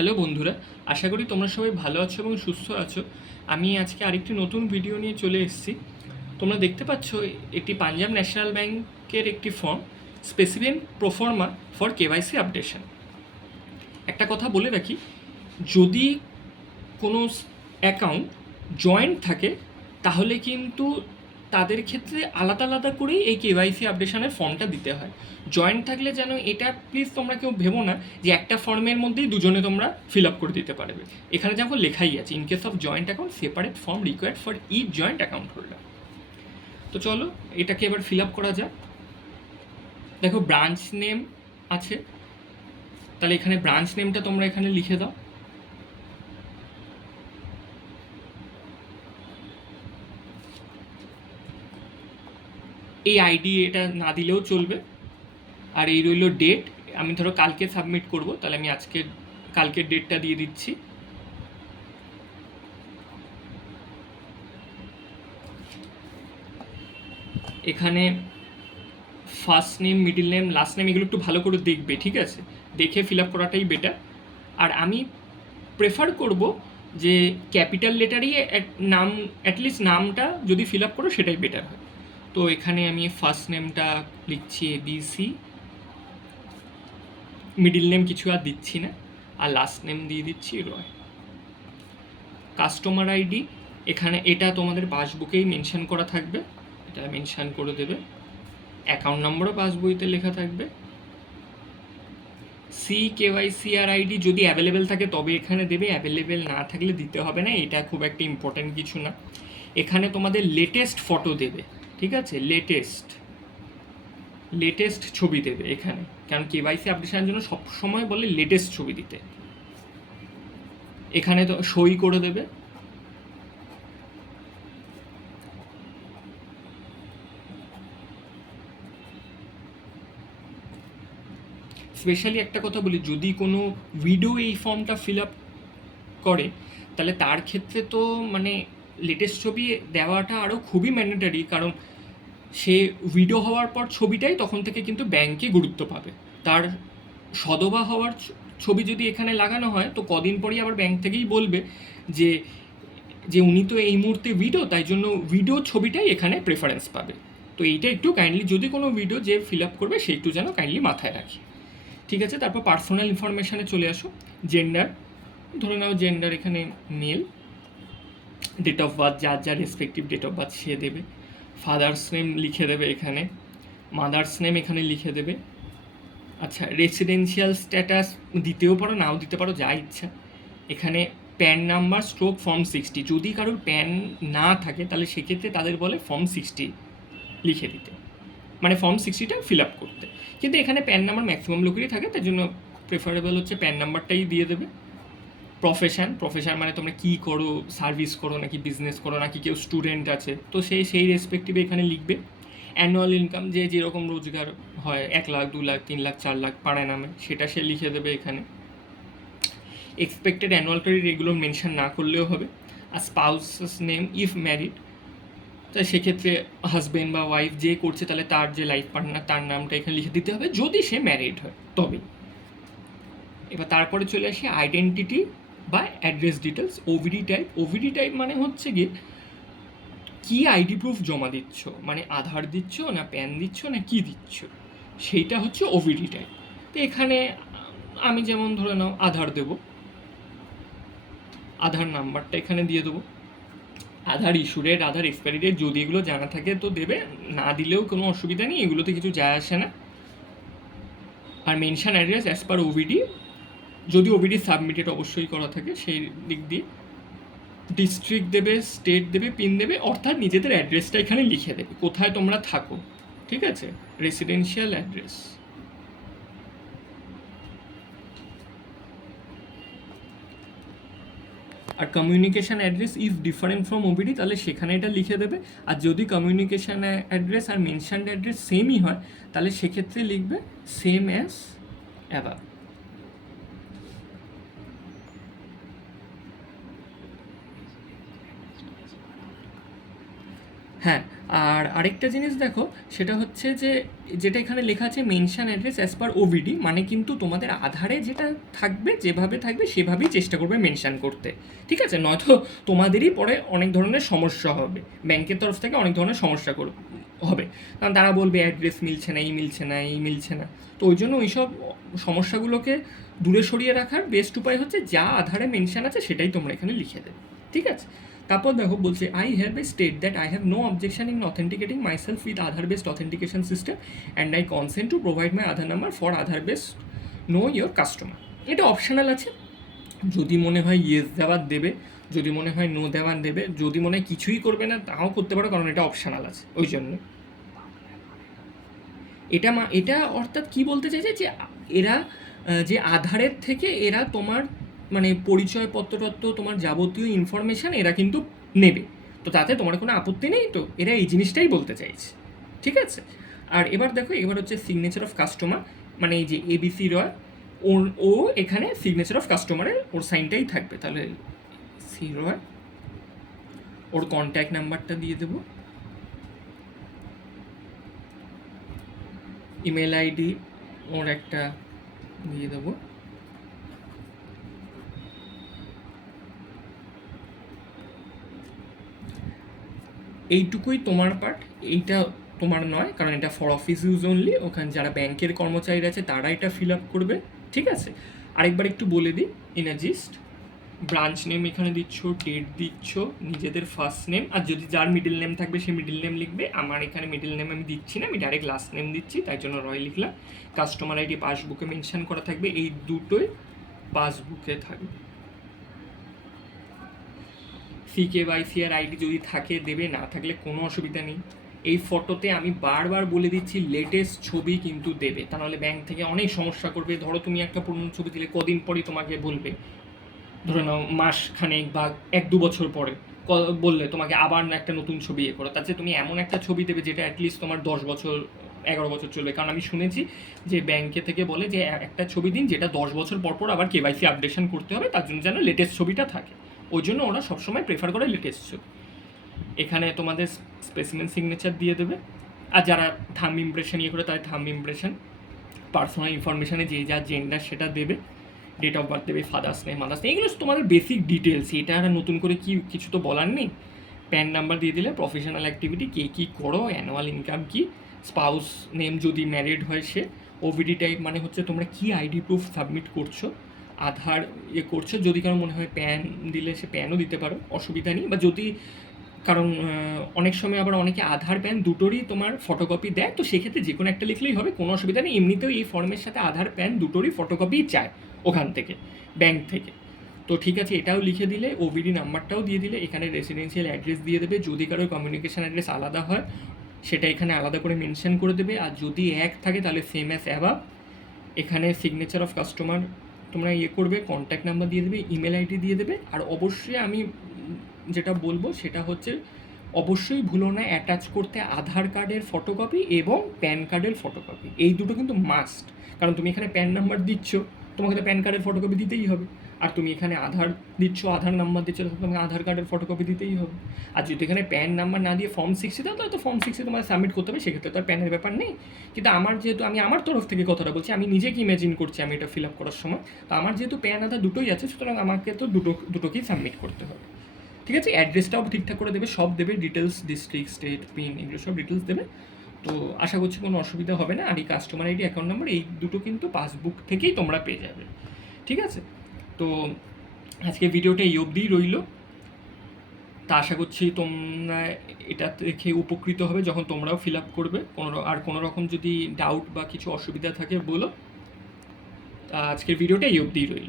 Hello বন্ধুরা, আশা করি তোমরা সবাই ভালো আছো এবং সুস্থ আছো। আমি আজকে আরেকটি নতুন ভিডিও নিয়ে চলে এসেছি। তোমরা দেখতে পাচ্ছ একটি পাঞ্জাব ন্যাশনাল ব্যাংকের একটি form, specific proforma for KYC updation. একটা কথা বলে রাখি, যদি কোনো অ্যাকাউন্ট জয়েন্ট থাকে তাহলে কিন্তু তাদের ক্ষেত্রে আলাদা আলাদা করেই এই কেওয়াইসি আপডেশনের ফর্মটা দিতে হয়। জয়েন্ট থাকলে যেন এটা প্লিজ তোমরা কেউ ভেবো না যে একটা ফর্মের মধ্যেই দুজনে তোমরা ফিল আপ করে দিতে পারবে। এখানে যেমন লেখাই আছে, in case of joint account separate form required for each joint account holder. তো চলো এটাকে এবার ফিল আপ করা যাক। দেখো ব্রাঞ্চ নেম আছে, তাহলে এখানে ব্রাঞ্চ নেমটা তোমরা এখানে লিখে দাও। এই আইডি এটা না দিলেও চলবে। আর এই রইল ডেট, আমি ধরো কালকে সাবমিট করব, তাহলে আমি কালকের ডেটটা দিয়ে দিচ্ছি। এখানে first name, middle name, last name এগুলো একটু ভালো করে দেখবে, ঠিক আছে? দেখে ফিল আপ করাটাই বেটার। আর আমি প্রেফার করব যে ক্যাপিটাল লেটারই নাম, অ্যাটলিস্ট নামটা যদি ফিল আপ করো সেটাই বেটার হয়। তো এখানে আমি ফার্স্ট নেমটা লিখছি ABC, মিডল নেম কিছু আর দিচ্ছি না, আর লাস্ট নেম দিয়ে দিচ্ছি রয়। কাস্টমার আইডি এখানে এটা তোমাদের পাসবুকেই মেনশন করা থাকবে, এটা মেনশন করে দেবে। অ্যাকাউন্ট নম্বরও পাসবইতে লেখা থাকবে। CKYCR আইডি যদি অ্যাভেলেবেল থাকে তবে এখানে দেবে, অ্যাভেলেবেল না থাকলে দিতে হবে না, এটা খুব একটা ইম্পর্ট্যান্ট কিছু না। এখানে তোমাদের লেটেস্ট ফটো দেবে, ঠিক আছে? লেটেস্ট ছবি দেবে এখানে, কারণ কেওয়াইসি আপডেশনের জন্য সবসময় বলে লেটেস্ট ছবি দিতে। এখানে তো সই করে দেবে। স্পেশালি একটা কথা বলি, যদি কোনো ভিডিও এই ফর্মটা ফিল আপ করে তাহলে তার ক্ষেত্রে তো মানে লেটেস্ট ছবি দেওয়াটা আরও খুবই ম্যান্ডেটারি, কারণ সে ভিডিও হওয়ার পর ছবিটাই তখন থেকে কিন্তু ব্যাংকে গুরুত্ব পাবে। তার সদবা হওয়ার ছবি যদি এখানে লাগানো হয় তো কদিন পরই আবার ব্যাংক থেকেই বলবে যে যে উনি তো এই মুহূর্তে ভিডিও, তাই জন্য ভিডিও ছবিটাই এখানে প্রেফারেন্স পাবে। তো এইটা একটু কাইন্ডলি, যদি কোনো ভিডিও যে ফিল আপ করবে সেইটু যেন কাইন্ডলি মাথায় রাখি, ঠিক আছে? তারপর পার্সোনাল ইনফরমেশানে চলে আসো। জেন্ডার, ধরে নাও জেন্ডার এখানে মেল। ডেট অফ বার্থ যার যার রেসপেক্টিভ ডেট অফ বার্থ সে দেবে। ফাদার্স নেম লিখে দেবে এখানে, মাদার্স নেম এখানে লিখে দেবে। আচ্ছা, রেসিডেন্সিয়াল স্ট্যাটাস দিতেও পারো, নাও দিতে পারো, যা ইচ্ছা। এখানে প্যান নাম্বার স্ট্রোক ফর্ম 60, যদি কারোর প্যান না থাকে তাহলে সেক্ষেত্রে তাদের বলে ফর্ম 60 লিখে দিতে, মানে ফর্ম 60টা ফিল আপ করতে। কিন্তু এখানে প্যান নাম্বার ম্যাক্সিমাম লোকেরই থাকে, তাই জন্য প্রেফারেবল হচ্ছে প্যান নাম্বারটাই দিয়ে দেবে। প্রফেশন মানে তোমরা কী করো, সার্ভিস করো নাকি বিজনেস করো নাকি কেউ স্টুডেন্ট আছে, তো সেই রেসপেক্টিভে এখানে লিখবে। অ্যানুয়াল ইনকাম যে যেরকম রোজগার হয়, 1 লাখ, 2 লাখ, 3 লাখ, 4 লাখ পাড়ায় নামে, সেটা সে লিখে দেবে এখানে। এক্সপেক্টেড অ্যানুয়াল ক্রেডিট এগুলো মেনশন না করলেও হবে। আর স্পাউসেস নেম ইফ ম্যারিড, তাই সেক্ষেত্রে হাজব্যান্ড বা ওয়াইফ যে করছে তাহলে তার যে লাইফ পার্টনার তার নামটা এখানে লিখে দিতে হবে, যদি সে ম্যারিড হয় তবেই। এবার তারপরে চলে আসি আইডেন্টিটি বা অ্যাড্রেস ডিটেলস। ওভিডি টাইপ মানে হচ্ছে গিয়ে কী আইডি প্রুফ জমা দিচ্ছ, মানে আধার দিচ্ছ না প্যান দিচ্ছ না কি দিচ্ছ, সেইটা হচ্ছে ওভিডি টাইপ। তো এখানে আমি যেমন ধরে নাও আধার দেবো, আধার নাম্বারটা এখানে দিয়ে দেবো। আধার ইস্যু ডেট, আধার এক্সপায়ারি ডেট যদি এগুলো জানা থাকে তো দেবে, না দিলেও কোনো অসুবিধা নেই, এগুলোতে কিছু যায় আসে না। আর মেনশন অ্যাড্রেস অ্যাজ পার ওভিডি, যদি ওভিডি সাবমিটেড অবশ্যই করা থাকে সেই দিক দিয়ে। ডিস্ট্রিক্ট দেবে, স্টেট দেবে, পিন দেবে, অর্থাৎ নিজেদের অ্যাড্রেসটা এখানে লিখে দেবে, কোথায় তোমরা থাকো, ঠিক আছে? Residential address. আর communication address if different from OVD, তাহলে সেখানে এটা লিখে দেবে। আর যদি কমিউনিকেশান অ্যাড্রেস আর মেনশানড অ্যাড্রেস সেমই হয় তাহলে সেক্ষেত্রে লিখবে সেম অ্যাজ অ্যাবাভ। হ্যাঁ, আর আরেকটা জিনিস দেখো, সেটা হচ্ছে যে যেটা এখানে লেখা আছে মেনশন অ্যাড্রেস অ্যাজ পার ওভিডি, মানে কিন্তু তোমাদের আধারে যেটা থাকবে যেভাবে থাকবে সেভাবেই চেষ্টা করবে মেনশন করতে, ঠিক আছে? নয়তো তোমাদেরই পরে অনেক ধরনের সমস্যা হবে, ব্যাংকের তরফ থেকে অনেক ধরনের সমস্যা হবে, কারণ তারা বলবে অ্যাড্রেস মিলছে না, এই মিলছে না, এই মিলছে না। তো ওই জন্য ওইসব সমস্যাগুলোকে দূরে সরিয়ে রাখার বেস্ট উপায় হচ্ছে যা আধারে মেনশন আছে সেটাই তোমরা এখানে লিখে দেবে, ঠিক আছে? তারপর দেখো বলছে I have a state that I have no objection in authenticating myself with Aadhaar based authentication system and I consent to provide my Aadhaar number for Aadhaar based know your customer. এটা অপশনাল আছে, যদি মনে হয় ইয়েস দেওয়ার দেবে, যদি মনে হয় নো দেওয়ার দেবে, যদি মনে হয় কিছুই করবে না তাও করতে পারো, কারণ এটা অপশনাল আছে ওই জন্য। এটা অর্থাৎ কি বলতে চাইছে যে এরা যে আধারের থেকে এরা তোমার মানে পরিচয়পত্র তোমার যাবতীয় ইনফরমেশান এরা কিন্তু নেবে, তো তাতে তোমার কোনো আপত্তি নেই, তো এরা এই জিনিসটাই বলতে চাইছে, ঠিক আছে? আর এবার দেখো, এবার হচ্ছে সিগনেচার অফ কাস্টমার, মানে এই যে এবিসি রয় ও এখানে সিগনেচার অফ কাস্টমারের ওর সাইনটাই থাকবে, তাহলে সি রয়, ওর কন্ট্যাক্ট নাম্বারটা দিয়ে দেবো, ইমেল আইডি ওর একটা দিয়ে দেবো, এইটুকুই তোমার পার্ট, এইটা তোমার নয়, কারণ এটা ফর অফিস ইউজ অনলি, ওখানে যারা ব্যাংকের কর্মচারী আছে তারা এটা ফিল আপ করবে, ঠিক আছে? আরেকবার একটু বলে দিই ইনাজিস্ট, ব্রাঞ্চ নেম এখানে দিচ্ছ, ডেট দিচ্ছ, নিজেদের ফার্স্ট নেম, আর যদি যার মিডল নেম থাকবে সে মিডল নেম লিখবে, আমার এখানে মিডল নেম আমি দিচ্ছি না, আমি ডাইরেক্ট লাস্ট নেম দিচ্ছি, তাই জন্য রয় লিখলাম। কাস্টমার আইডি পাসবুকে মেনশন করা থাকবে, এই দুটোই পাসবুকে থাকবে। সিকেওয়াইসি আর আইডি যদি থাকে দেবে, না থাকলে কোনো অসুবিধা নেই। এই ফটোতে আমি বারবার বলে দিচ্ছি লেটেস্ট ছবি কিন্তু দেবে, তা নাহলে ব্যাংক থেকে অনেক সমস্যা করবে। ধরো তুমি একটা পুরনো ছবি দিলে কদিন পরই তোমাকে বলবে, ধরে নাও মাস খানেক বা 1-2 বছর পরে বললে তোমাকে আবার একটা নতুন ছবি করো, তার চেয়ে তুমি এমন একটা ছবি দেবে যেটা অ্যাটলিস্ট তোমার 10 বছর 11 বছর চলবে, কারণ আমি শুনেছি যে ব্যাংকে থেকে বলে যে একটা ছবি দিন যেটা 10 বছর পর পর আবার কেওয়াইসি আপডেশন করতে হবে, তার জন্য যেন লেটেস্ট ছবিটা থাকে, ওই জন্য ওরা সবসময় প্রেফার করে লেটেস্ট ছবি। এখানে তোমাদের স্পেসিমেন সিগনেচার দিয়ে দেবে, আর যারা থাম্ব ইমপ্রেশন করে তাদের থাম্ব ইমপ্রেশন, পার্সোনাল ইনফরমেশানে যে যা জেন্ডার সেটা দেবে, ডেট অফ বার্থ দেবে, ফাদার্স নেম, মাদার্স নেম, এগুলো তোমাদের বেসিক ডিটেলস, এটা আর নতুন করে কিছু তো বলার নেই। প্যান নাম্বার দিয়ে দিলে, প্রফেশনাল অ্যাক্টিভিটি কে কী করো, অ্যানুয়াল ইনকাম কী, স্পাউস নেম যদি ম্যারিড হয় সে, ওভিডি টাইপ মানে হচ্ছে তোমরা কী আইডি প্রুফ সাবমিট করছো, আধার করছো, যদি কারো মনে হয় প্যান দিলে সে প্যানও দিতে পারো, অসুবিধা নেই। বা যদি কারণ অনেক সময় আবার অনেকে আধার প্যান দুটোরই তোমার ফটোকপি দেয়, তো সেক্ষেত্রে যে কোনো একটা লিখলেই হবে, কোনো অসুবিধা নেই। এমনিতেও এই ফর্মের সাথে আধার প্যান দুটোরই ফটোকপিই চায় ওখান থেকে, ব্যাংক থেকে। তো ঠিক আছে, এটাও লিখে দিলে, ওভিডি নাম্বারটাও দিয়ে দিলে, এখানে রেসিডেন্সিয়াল অ্যাড্রেস দিয়ে দেবে, যদি কারো কমিউনিকেশান অ্যাড্রেস আলাদা হয় সেটা এখানে আলাদা করে মেনশন করে দেবে, আর যদি এক থাকে তাহলে সেম অ্যাজ অ্যাভাব। এখানে সিগনেচার অফ কাস্টমার তোমরা করবে, কন্ট্যাক্ট নাম্বার দিয়ে দেবে, ইমেল আইডি দিয়ে দেবে, আর অবশ্যই আমি যেটা বলবো সেটা হচ্ছে অবশ্যই ভুলো না অ্যাটাচ করতে আধার কার্ডের ফটোকপি এবং প্যান কার্ডের ফটোকপি, এই দুটো কিন্তু মাস্ট, কারণ তুমি এখানে প্যান নাম্বার দিচ্ছ, তোমাকে তো প্যান কার্ডের ফটোকপি দিতেই হবে, আর তুমি এখানে আধার দিচ্ছ, আধার নাম্বার দিচ্ছ, তখন তোমাকে আধার কার্ডের ফটোকপি দিতেই হবে। আর যদি এখানে প্যান নাম্বার না দিয়ে ফর্ম 60 দাও, তাহলে তো ফর্ম 60 তোমাকে সাবমিট করতে হবে, সেক্ষেত্রে তো আর প্যানের ব্যাপার নেই। কিন্তু আমার যেহেতু আমি আমার তরফ থেকে কথাটা বলছি, আমি নিজেকে ইমাজিন করছি আমি এটা ফিল আপ করার সময়, তো আমার যেহেতু প্যান আধার দুটোই আছে, সুতরাং আমাকে তো দুটোকেই সাবমিট করতে হবে, ঠিক আছে? অ্যাড্রেসটাও ঠিকঠাক করে দেবে, সব দেবে ডিটেলস, ডিস্ট্রিক্ট, স্টেট, পিন, এগুলো সব ডিটেলস দেবে। তো আশা করছি কোনো অসুবিধা হবে না। আর এই কাস্টমার আইডি, অ্যাকাউন্ট নাম্বার, এই দুটো কিন্তু পাসবুক থেকেই তোমরা পেয়ে যাবে, ঠিক আছে? তো আজকে ভিডিওটা এই অবধিই রইল, তা আশা করছি তোমরা এটা দেখে উপকৃত হবে যখন তোমরাও ফিল আপ করবে। কোনো রকম যদি ডাউট বা কিছু অসুবিধা থাকে বলো। আজকের ভিডিওটা এই অবধিই রইল।